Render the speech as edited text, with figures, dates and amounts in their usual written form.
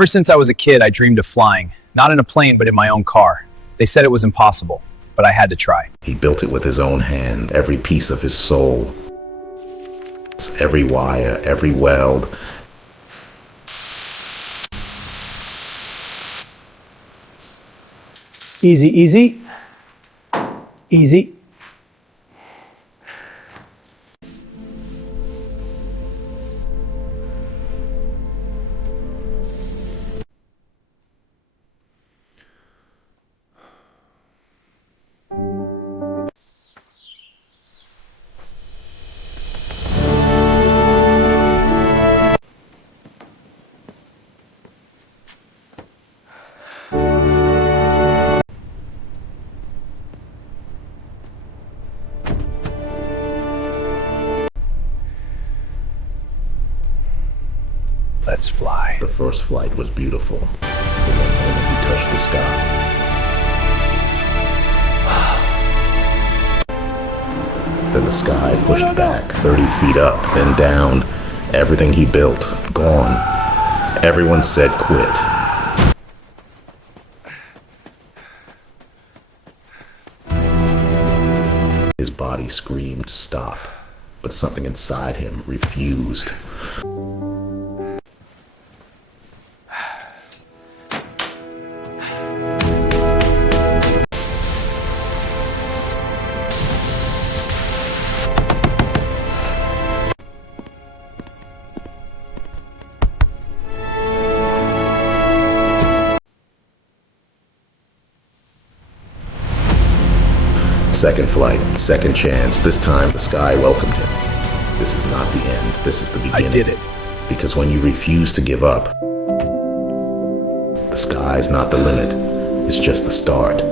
Ever since I was a kid, I dreamed of flying. Not in a plane, but in my own car. They said it was impossible, but I had to try. He built it with his own hand, every piece of his soul. Every wire, every weld. Easy, easy. Easy. Let's fly. The first flight was beautiful. The moment he touched the sky. Then the sky pushed back 30 feet up, then down. Everything he built, gone. Everyone said quit. His body screamed stop, but something inside him refused. Second flight, second chance. This time the sky welcomed him. This is not the end. This is the beginning. I did it. Because when you refuse to give up, the sky's not the limit. It's just the start.